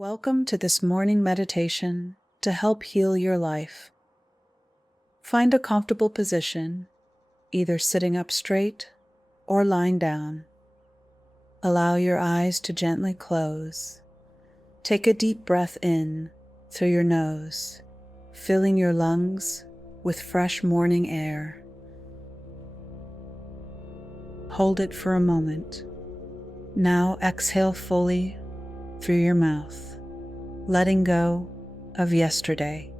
Welcome to this morning meditation to help heal your life. Find a comfortable position, either sitting up straight or lying down. Allow your eyes to gently close. Take a deep breath in through your nose, filling your lungs with fresh morning air. Hold it for a moment. Now exhale fully through your mouth, letting go of yesterday.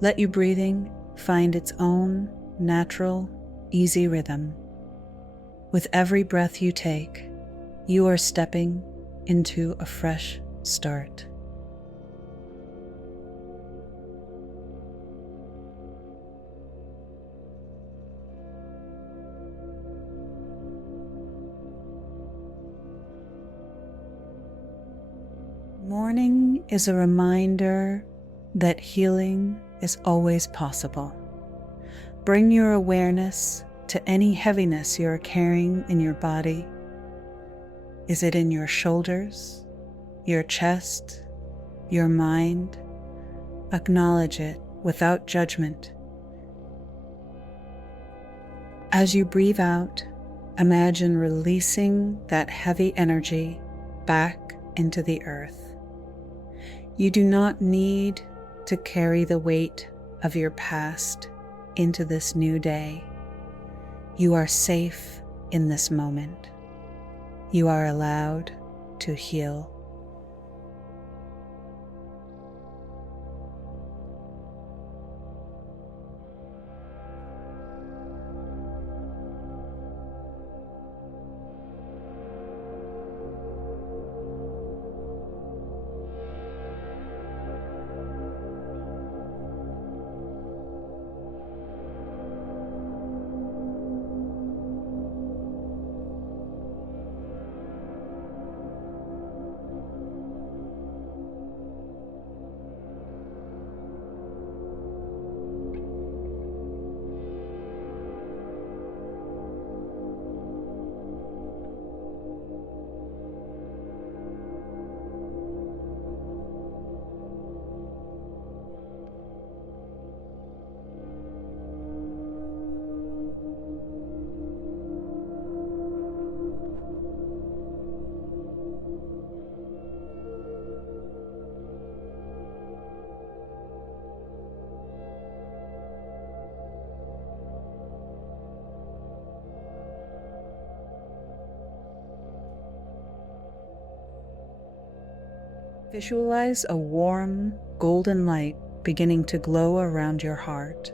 Let your breathing find its own natural, easy rhythm. With every breath you take, you are stepping into a fresh start. Morning is a reminder that healing is always possible. Bring your awareness to any heaviness you are carrying in your body. Is it in your shoulders, your chest, your mind? Acknowledge it without judgment. As you breathe out, imagine releasing that heavy energy back into the earth. You do not need to carry the weight of your past into this new day. You are safe in this moment. You are allowed to heal. Visualize a warm, golden light beginning to glow around your heart.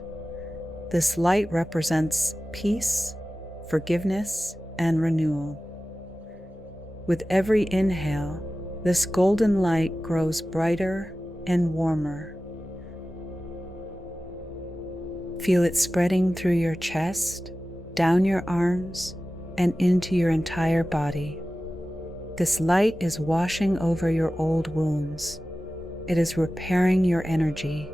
This light represents peace, forgiveness, and renewal. With every inhale, this golden light grows brighter and warmer. Feel it spreading through your chest, down your arms, and into your entire body. This light is washing over your old wounds. It is repairing your energy.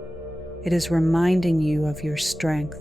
It is reminding you of your strength.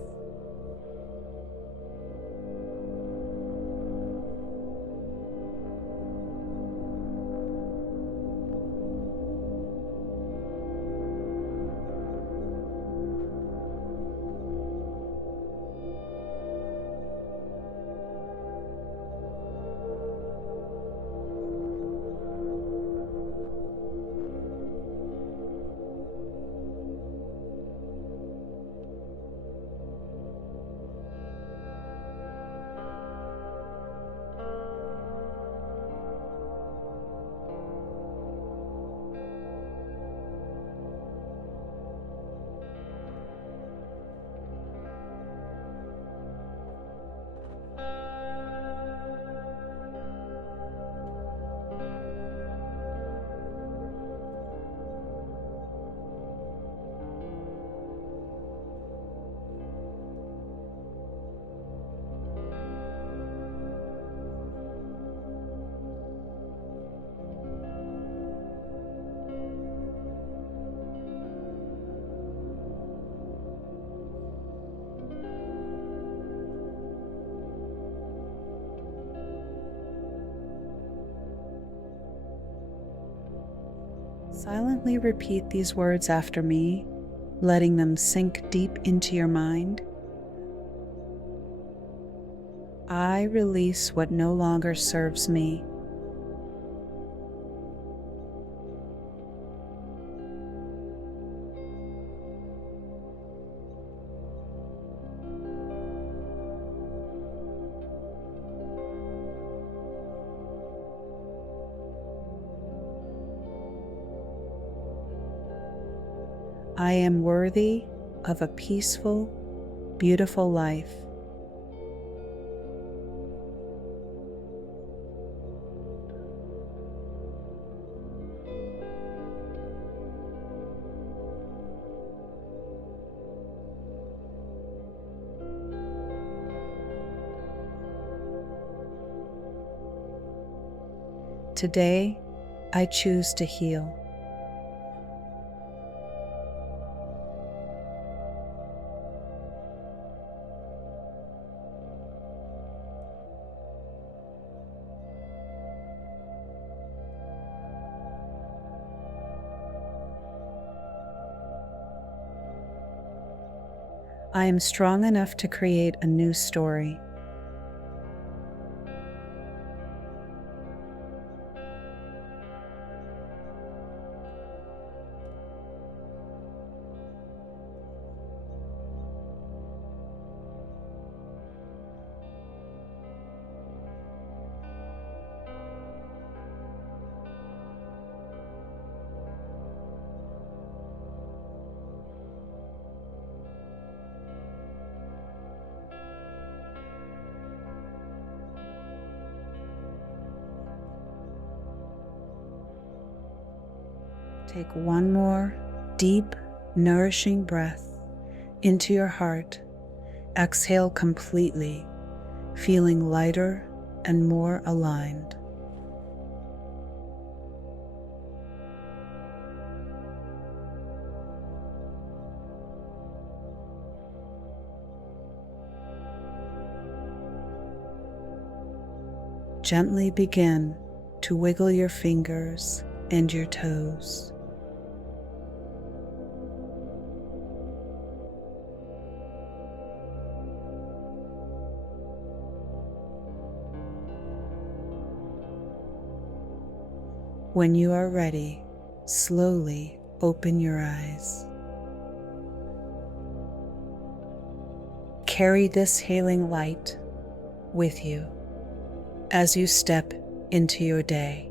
Silently repeat these words after me, letting them sink deep into your mind. I release what no longer serves me. I am worthy of a peaceful, beautiful life. Today, I choose to heal. I am strong enough to create a new story. Take one more deep, nourishing breath into your heart. Exhale completely, feeling lighter and more aligned. Gently begin to wiggle your fingers and your toes. When you are ready, slowly open your eyes. Carry this healing light with you as you step into your day.